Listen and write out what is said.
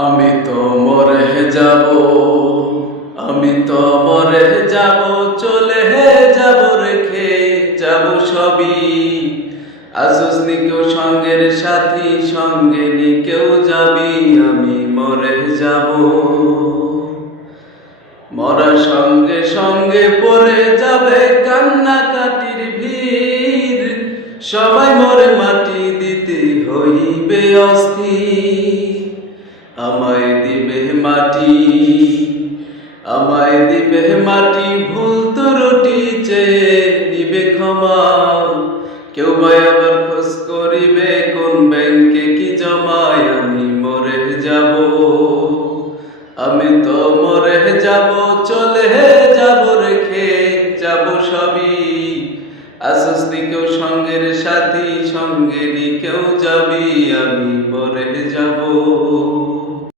আমি তো মরে যাব, আমি তো মরে যাব, চলে যাব, রেখে যাব সবই। আসুসনি কেউ সঙ্গের সাথী, সঙ্গে নি কেউ যাবি, আমি মরে যাব। মরার সঙ্গে সঙ্গে পড়ে যাবে কান্নাকাটির ভিড়, সবাই মরে মাটি দিতে হইবে অস্থির। আমায় দিবে মাটি, আমায় দিবে মাটি, ভুল ত্রুটি চেয়ে নিবে ক্ষমা। কেউ বা আবার